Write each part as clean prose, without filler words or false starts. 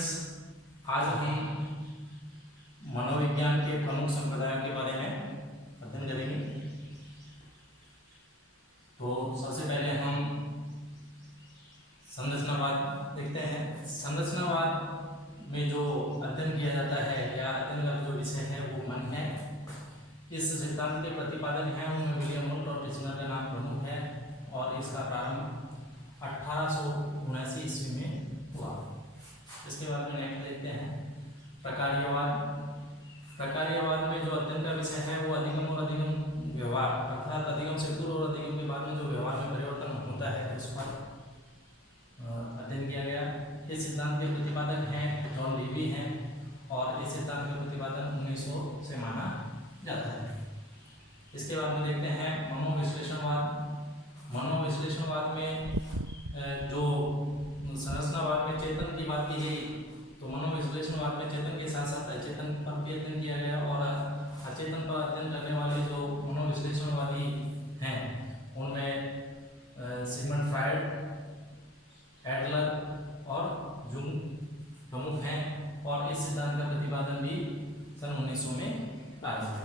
Friends, आज हम मनोविज्ञान के प्रमुख संप्रदायों के बारे में अध्ययन करेंगे। तो सबसे पहले हम संरचनावाद देखते हैं। संरचनावाद में जो अध्ययन किया जाता है या अध्ययन का जो विषय है वो मन है। इस सिद्धांत के प्रतिपादक हैं उनमें विलियम वुल्फ और टिश्नर का नाम प्रमुख है और इसका प्रारंभ 1879 ईस्वी में हुआ। इसके बाद में नेक्स्ट देखते हैं प्रकार्यवाद। प्रकार्यवाद में जो अध्ययन का विषय है वो अधिगम और अधिगम व्यवहार, अर्थात अधिगम से पूर्व और अधिगम के बाद में जो व्यवहार में परिवर्तन होता है उस पर अध्ययन किया गया। इस सिद्धांत के प्रतिपादक हैं जॉन डेवी हैं और इस सिद्धांत के प्रतिपादक 1900 से माना जाता है। इसके बाद में देखते हैं मनोविश्लेषणवाद। मनोविश्लेषणवाद में जो संरचनावाद में चेतन की बात की गई, तो मनोविश्लेषणवाद में चेतन के साथ साथ अचेतन पर भी अध्ययन किया गया और अचेतन पर अध्ययन करने वाले जो मनोविश्लेषणवादी हैं उनमें सिगमंड फ्रायड, एडलर और जुंग प्रमुख हैं और इस सिद्धांत का प्रतिपादन भी सन 1900 में आया है।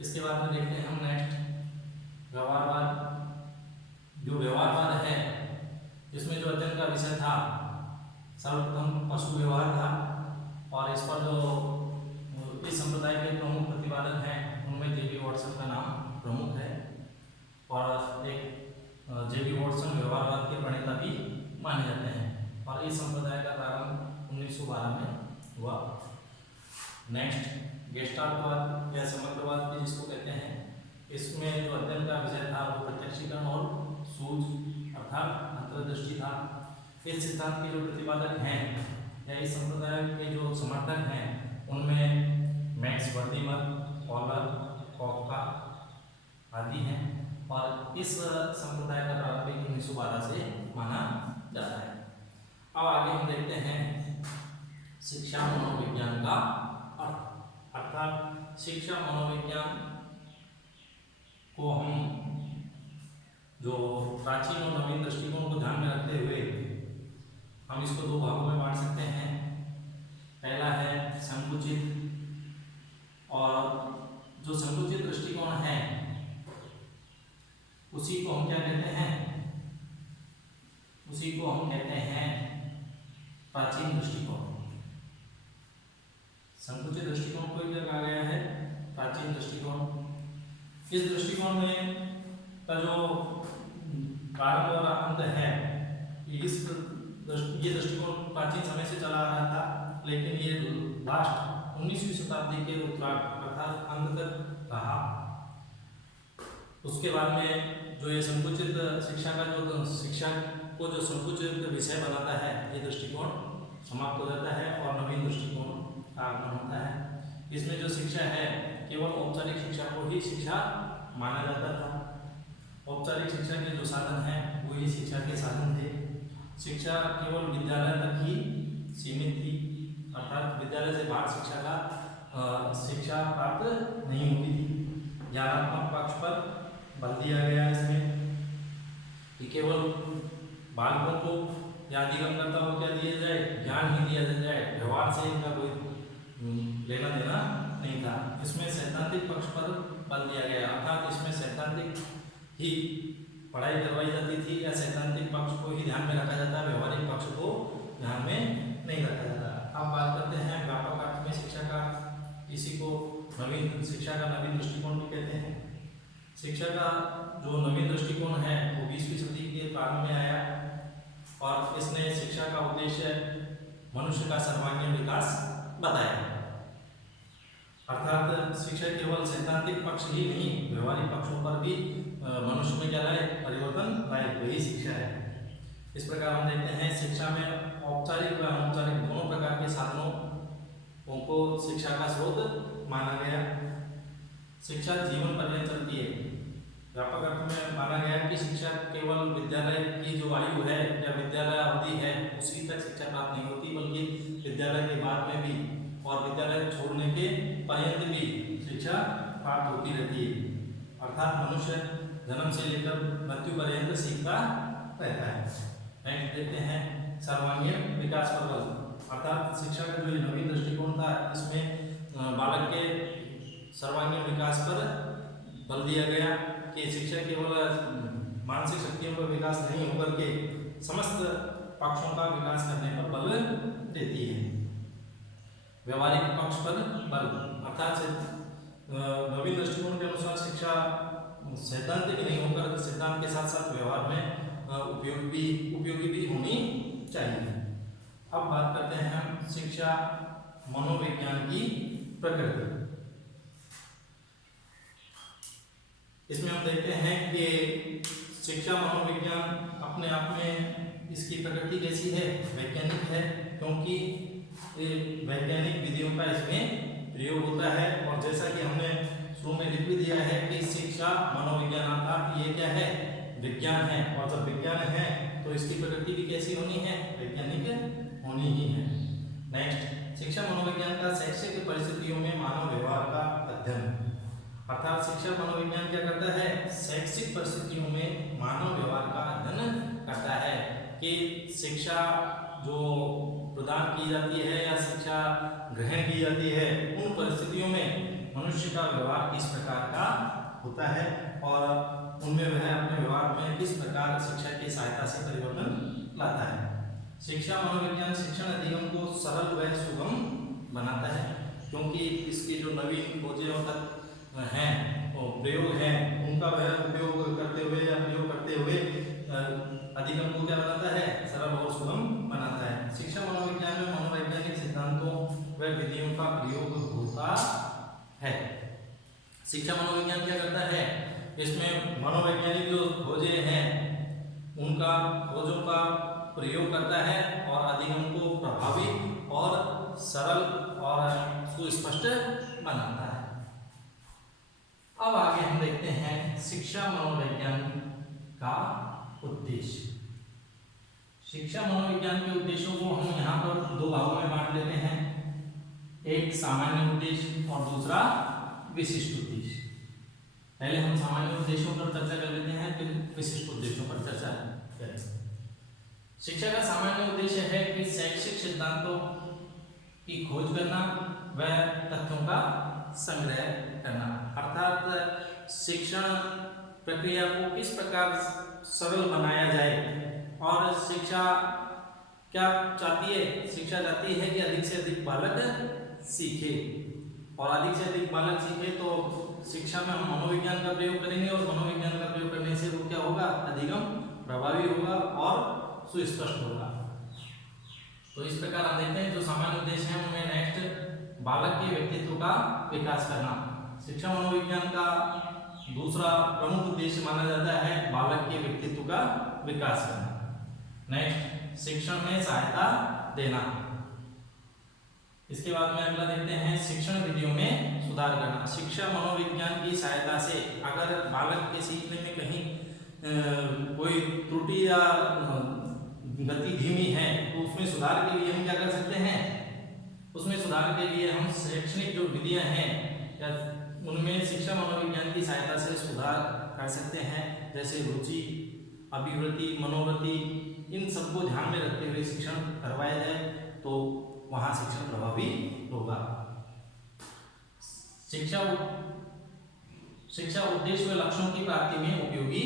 इसके बाद में देखते हैं हम नेक्स्ट व्यवहारवाद। जो व्यवहारवाद है इसमें जो अध्ययन का विषय था सर्वप्रथम पशु व्यवहार था और इस पर जो इस संप्रदाय के प्रमुख प्रतिपादक हैं उनमें जेबी वॉटसन का नाम प्रमुख है और एक जेबी वॉटसन व्यवहारवाद के प्रणेता भी माने जाते हैं और इस संप्रदाय का प्रारंभ 1912 में हुआ। नेक्स्ट गेस्टाल्टवाद या समग्रवाद भी जिसको कहते हैं, इसमें जो अध्ययन का विषय था वो प्रत्यक्षीकरण और सूझ अर्थात अंतर्दृष्टि था। इस सिद्धांत के जो प्रतिपादक हैं या इस संप्रदाय के जो समर्थक हैं उनमें मैक्स वर्दीमर, पॉलर, कॉफका आदि हैं और इस संप्रदाय का प्रारंभ 1912 से माना जाता है। अब आगे हम देखते हैं शिक्षा मनोविज्ञान का अर्थ, अर्थात शिक्षा मनोविज्ञान को हम जो प्राचीन और नवीन दृष्टिकोण को ध्यान में रखते हुए हम इसको दो भागों में बांट सकते हैं। पहला है संकुचित, और जो संकुचित दृष्टिकोण है उसी को हम क्या कहते हैं, उसी को हम कहते हैं प्राचीन दृष्टिकोण। संकुचित दृष्टिकोण को इधर कहा गया है प्राचीन दृष्टिकोण। इस दृष्टिकोण में का जो प्रारंभ और अंत है ये दृष्टिकोण प्राचीन समय से चला आ रहा था, लेकिन ये लास्ट 19वीं शताब्दी के उत्तरार्ध अर्थात अंत तक रहा। उसके बाद में जो ये संकुचित शिक्षा का जो शिक्षा को जो संकुचित विषय बनाता है ये दृष्टिकोण समाप्त हो जाता है और नवीन दृष्टिकोण का आगमन होता है। इसमें जो शिक्षा है केवल औपचारिक शिक्षा को ही शिक्षा माना जाता था। औपचारिक शिक्षा के जो साधन हैं वो ही शिक्षा के साधन थे। शिक्षा केवल विद्यालय तक ही सीमित थी, अर्थात विद्यालय से बाहर शिक्षा का शिक्षा प्राप्त नहीं होती थी। ज्ञानात्मक पक्ष पर बल दिया गया इसमें कि केवल बालकों को या अधिगमकर्ता को क्या दिया जाए, ज्ञान ही दिया जाए, व्यवहार से इनका कोई लेना देना नहीं था। इसमें सैद्धांतिक पक्ष पर बल दिया गया, अर्थात इसमें सैद्धांतिक ही पढ़ाई करवाई जाती थी या सैद्धांतिक पक्ष को ही ध्यान में रखा जाता, व्यवहारिक पक्ष को ध्यान में नहीं रखा जाता। अब बात करते हैं व्यापक अर्थ में शिक्षा का। इसी को नवीन शिक्षा का नवीन दृष्टिकोण भी कहते हैं। शिक्षा का जो नवीन दृष्टिकोण है वो 20वीं सदी के प्रारंभ में आया और इसने शिक्षा का उद्देश्य मनुष्य का सर्वांगीण विकास बताया, अर्थात शिक्षा केवल सैद्धांतिक पक्ष ही नहीं व्यवहारिक पक्षों पर भी मनुष्य में क्या लाए, परिवर्तन लाए, वही शिक्षा है। इस प्रकार हम देखते हैं शिक्षा में औपचारिक व अनौपचारिक दोनों प्रकार के साधनों को शिक्षा का स्रोत माना गया। शिक्षा जीवन पर्यंत चलती है। व्यापक अर्थ में माना गया कि शिक्षा केवल विद्यालय की जो आयु है या विद्यालय अवधि है उसी तक शिक्षा प्राप्त नहीं होती, बल्कि विद्यालय के बाद में भी और विद्यालय छोड़ने के पर्यंत भी शिक्षा प्राप्त होती रहती है, अर्थात मनुष्य जन्म से लेकर मृत्यु पर्यंत सीखता रहता है। नेक्स्ट देखते हैं सर्वांगीण विकास पर बल। अर्थात शिक्षा का जो नवीन दृष्टिकोण था, इसमें बालक के सर्वांगीण विकास पर बल दिया गया कि शिक्षा केवल मानसिक शक्तियों का विकास नहीं होकर के समस्त पक्षों का विकास करने पर बल देती है। व्यवहारिक पक्ष पर बल, अर्थात नवीन दृष्टिकोण के अनुसार शिक्षा सैद्धांतिक नहीं होकर सिद्धांत के साथ साथ व्यवहार में उपयोगी भी होनी चाहिए। अब बात करते हैं हम शिक्षा मनोविज्ञान की प्रकृति। इसमें हम देखते हैं कि शिक्षा मनोविज्ञान अपने आप में इसकी प्रकृति कैसी है, वैज्ञानिक है, क्योंकि वैज्ञानिक विधियों का इसमें प्रयोग होता है। और जैसा कि हमने शुरू में लिख भी दिया है कि शिक्षा मनोविज्ञान अर्थात ये क्या है, विज्ञान है। और जब विज्ञान है तो इसकी प्रकृति भी कैसी होनी है, वैज्ञानिक होनी ही है। नेक्स्ट, शिक्षा मनोविज्ञान का शैक्षिक परिस्थितियों में मानव व्यवहार का अध्ययन, अर्थात शिक्षा मनोविज्ञान क्या करता है, शैक्षिक परिस्थितियों में मानव व्यवहार का अध्ययन करता है कि शिक्षा जो प्रदान की जाती है या शिक्षा ग्रहण की जाती है, उन परिस्थितियों में मनुष्य का व्यवहार किस प्रकार का होता है और उनमें वह अपने व्यवहार में किस प्रकार शिक्षा की सहायता से परिवर्तन लाता है। शिक्षा मनोविज्ञान शिक्षण अधिगम को सरल व सुगम बनाता है, क्योंकि इसकी जो नवीन खोजें हैं और प्रयोग हैं, उनका वह उपयोग करते हुए या प्रयोग करते हुए अधिगम को क्या बनाता है, सरल और सुगम बनाता है। शिक्षा मनोविज्ञान में मनोवैज्ञानिक सिद्धांतों व विधियों का प्रयोग होता है। शिक्षा मनोविज्ञान क्या करता है, इसमें मनोवैज्ञानिक जो खोजें हैं उनका खोजों का प्रयोग करता है और अधिगम को प्रभावी और सरल और सुस्पष्ट बनाता है। अब आगे हम देखते हैं शिक्षा मनोविज्ञान का उद्देश्य। शिक्षा मनोविज्ञान के उद्देश्यों को हम यहाँ पर दो भागों में बांट लेते हैं, एक सामान्य उद्देश्य और दूसरा विशिष्ट उद्देश्य। पहले हम सामान्य उद्देश्यों पर चर्चा कर लेते हैं, फिर विशिष्ट उद्देश्यों पर चर्चा करेंगे। शिक्षा का सामान्य उद्देश्य है कि शैक्षिक सिद्धांतों की खोज करना व तथ्यों का संग्रह करना, अर्थात शिक्षण प्रक्रिया को किस प्रकार सरल बनाया जाए। और शिक्षा क्या चाहती है, शिक्षा चाहती है कि अधिक से अधिक बालक सीखे, और अधिक से अधिक बालक सीखे तो शिक्षा में हम मनोविज्ञान का प्रयोग करेंगे, और मनोविज्ञान का प्रयोग करने से वो क्या होगा, अधिगम प्रभावी होगा और सुस्पष्ट होगा। तो इस प्रकार हम देखते हैं जो सामान्य उद्देश्य है उनमें नेक्स्ट बालक के व्यक्तित्व का विकास करना। शिक्षा मनोविज्ञान का दूसरा प्रमुख उद्देश्य माना जाता है बालक के व्यक्तित्व का विकास करना। नेक्स्ट, शिक्षण में सहायता देना। इसके बाद में अगला देखते हैं शिक्षण विधियों में सुधार करना। शिक्षा मनोविज्ञान की सहायता से अगर बालक के सीखने में कहीं कोई त्रुटि या गति धीमी है तो उसमें सुधार के लिए हम क्या कर सकते हैं, उसमें सुधार के लिए हम शैक्षणिक जो विधियां हैं या उनमें शिक्षा मनोविज्ञान की सहायता से सुधार कर सकते हैं। जैसे रुचि, अभिवृत्ति, मनोवृत्ति, इन सबको ध्यान में रखते हुए शिक्षण करवाया जाए तो वहाँ शिक्षण प्रभावी होगा। शिक्षा उद्देश्य व लक्ष्यों की प्राप्ति में उपयोगी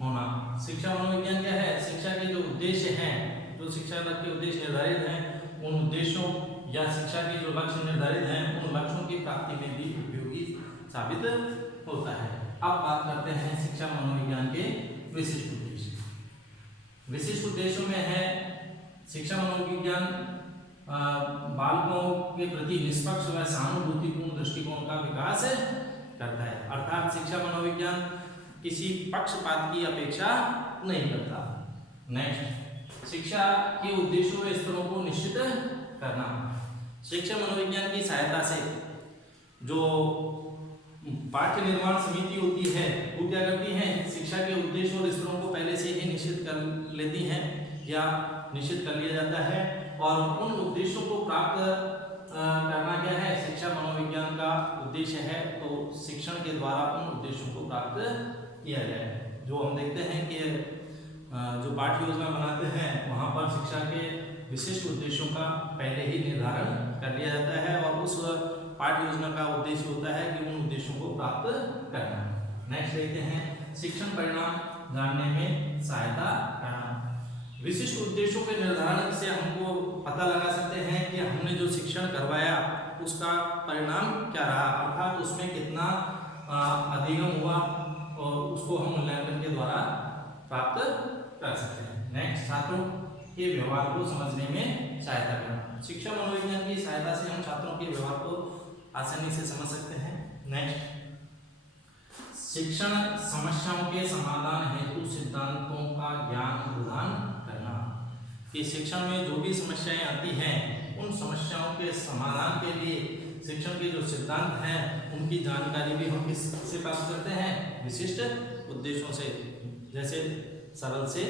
होना। शिक्षा मनोविज्ञान क्या है, शिक्षा के जो उद्देश्य हैं, जो शिक्षा के उद्देश्य निर्धारित हैं, उन उद्देश्यों या शिक्षा के जो लक्ष्य निर्धारित हैं उन लक्ष्यों की प्राप्ति में भी उपयोगी साबित होता है। अब बात करते हैं शिक्षा मनोविज्ञान के विशिष्ट उद्देश्य। विशिष्ट उद्देश्यों में है शिक्षा मनोविज्ञान बालकों के प्रति निष्पक्ष व सहानुभूतिपूर्ण दृष्टिकोण का विकास करता है, अर्थात शिक्षा मनोविज्ञान किसी पक्षपात की अपेक्षा नहीं करता। नेक्स्ट, शिक्षा के उद्देश्यों व स्तरों को निश्चित करना। शिक्षा मनोविज्ञान की सहायता से जो पाठ्य निर्माण समिति होती है वो क्या करती है, शिक्षा के उद्देश्य और स्तरों को पहले से ही निश्चित कर लेती हैं या निश्चित कर लिया जाता है, और उन उद्देश्यों को प्राप्त करना क्या है, शिक्षा मनोविज्ञान का उद्देश्य है। तो शिक्षण के द्वारा उन उद्देश्यों को प्राप्त किया जाए। जो हम देखते हैं कि जो पाठ्य योजना बनाते हैं वहाँ पर शिक्षा के विशिष्ट उद्देश्यों का पहले ही निर्धारण कर लिया जाता है और उस पाठ्य योजना का उद्देश्य होता है कि उन उद्देश्यों को प्राप्त करना। नेक्स्ट देखते हैं शिक्षण परिणाम जानने में सहायता करना। विशिष्ट उद्देश्यों के निर्धारण से हमको पता लगा सकते हैं कि हमने जो शिक्षण करवाया उसका परिणाम क्या रहा, अर्थात उसमें कितना अधिगम हुआ और उसको हम मूल्यांकन के द्वारा प्राप्त कर सकते हैं। नेक्स्ट छात्रों के व्यवहार को समझने में सहायता करना। शिक्षा मनोविज्ञान की सहायता से हम छात्रों के व्यवहार को आसानी से समझ सकते हैं। नेक्स्ट शिक्षण समस्याओं के समाधान हेतु सिद्धांतों का ज्ञान प्रदान करना। कि शिक्षण में जो भी समस्याएं आती हैं उन समस्याओं के समाधान के लिए शिक्षण के जो सिद्धांत हैं उनकी जानकारी भी हम किससे प्राप्त करते हैं, विशिष्ट उद्देश्यों से, जैसे सरल से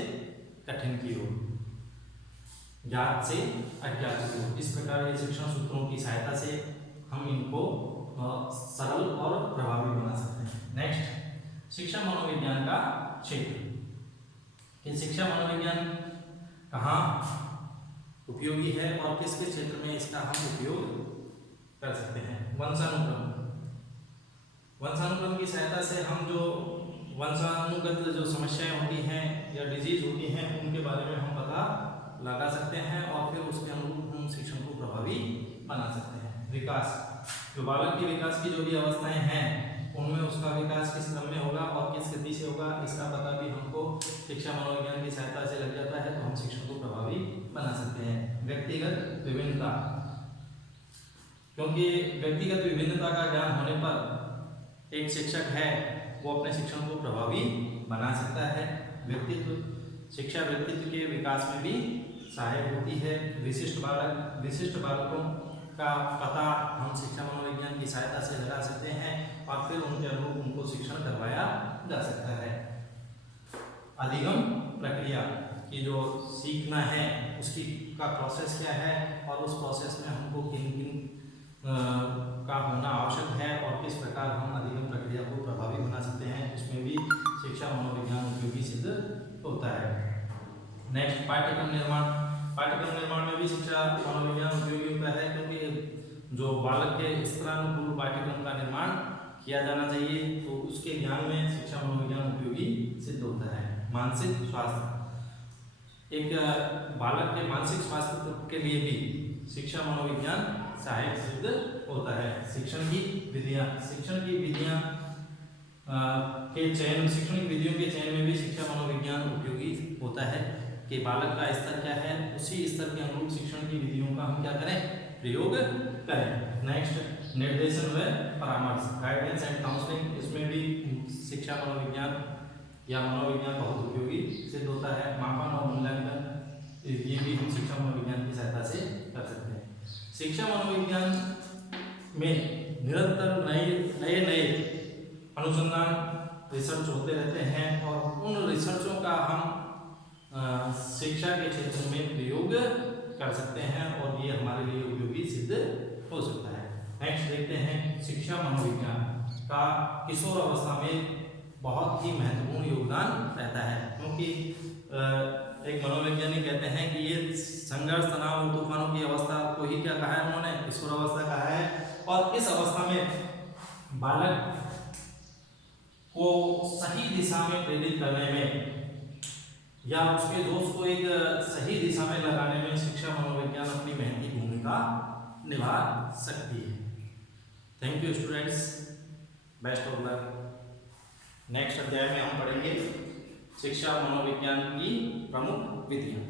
कठिन की ओर, ज्ञात से अज्ञात की ओर। इस प्रकार के शिक्षण सूत्रों की सहायता से हम इनको सरल और प्रभावी बना सकते हैं। नेक्स्ट शिक्षा मनोविज्ञान का क्षेत्र। कि शिक्षा मनोविज्ञान कहाँ उपयोगी है और किस किस क्षेत्र में इसका हम उपयोग कर सकते हैं। वंशानुक्रम। वंशानुक्रम की सहायता से हम जो वंशानुगत जो समस्याएं होती हैं या डिजीज होती हैं उनके बारे में हम पता लगा सकते हैं और फिर उसके अनुरूप हम शिक्षण को प्रभावी बना सकते हैं। विकास। जो बालक के विकास की जो भी अवस्थाएं हैं उनमें उसका विकास किस क्रम में होगा और किस गति से होगा, इसका पता भी हमको शिक्षा मनोविज्ञान की सहायता से लग जाता है, तो हम शिक्षण को प्रभावी बना सकते हैं। व्यक्तिगत विभिन्नता। क्योंकि व्यक्तिगत विभिन्नता का ज्ञान होने पर एक शिक्षक है वो अपने शिक्षण को प्रभावी बना सकता है। व्यक्तित्व। शिक्षा व्यक्तित्व के विकास में भी सहायक होती है। विशिष्ट बालकों का पता हम शिक्षा मनोविज्ञान की सहायता से लगा सकते हैं और फिर उनके अनुरूप उनको शिक्षण करवाया जा सकता है। अधिगम प्रक्रिया। कि जो सीखना है उसकी का प्रोसेस क्या है और उस प्रोसेस में हमको किन किन का होना आवश्यक है और किस प्रकार हम अधिगम प्रक्रिया को प्रभावी बना सकते हैं, उसमें भी शिक्षा मनोविज्ञान उपयोगी सिद्ध होता है। नेक्स्ट पाठ्यक्रम निर्माण। पाठ्यक्रम निर्माण में भी शिक्षा मनोविज्ञान उपयोगी होता है, क्योंकि जो बालक के स्तरानुकूल पाठ्यक्रम का निर्माण किया जाना चाहिए तो उसके ज्ञान में शिक्षा मनोविज्ञान उपयोगी सिद्ध होता है। मानसिक स्वास्थ्य। एक बालक के मानसिक स्वास्थ्य के लिए भी शिक्षा मनोविज्ञान सहायक सिद्ध होता है। शिक्षण की विधियाँ। शिक्षण की विधियों के चयन में भी शिक्षा मनोविज्ञान उपयोगी होता है कि बालक का स्तर क्या है, उसी स्तर के अनुरूप शिक्षण की विधियों का हम क्या करें, प्रयोग करें। नेक्स्ट निर्देशन व परामर्श। Guidance and counselling. इसमें भी शिक्षा मनोविज्ञान या मनोविज्ञान बहुत उपयोगी सिद्ध होता है। मापन और मूल्यांकन, ये भी हम शिक्षा मनोविज्ञान की सहायता से कर सकते हैं। शिक्षा मनोविज्ञान में निरंतर नए अनुसंधान रिसर्च होते रहते हैं और उन रिसर्चों का हम शिक्षा के क्षेत्र में प्रयोग कर सकते हैं और ये हमारे लिए उपयोगी सिद्ध हो सकता है। नेक्स्ट देखते हैं शिक्षा मनोविज्ञान का किशोर अवस्था में बहुत ही महत्वपूर्ण योगदान रहता है, क्योंकि एक मनोवैज्ञानिक कहते हैं कि ये संघर्ष, तनाव और तूफानों की अवस्था को ही क्या कहा है उन्होंने, किशोर अवस्था कहा है। और इस अवस्था में बालक को सही दिशा में प्रेरित करने में या उसके जोश को एक सही दिशा में लगाने में शिक्षा मनोविज्ञान अपनी महती भूमिका निभा सकती है। Thank you students, best of luck. Next अध्याय में हम पढ़ेंगे शिक्षा मनोविज्ञान की प्रमुख विधियाँ।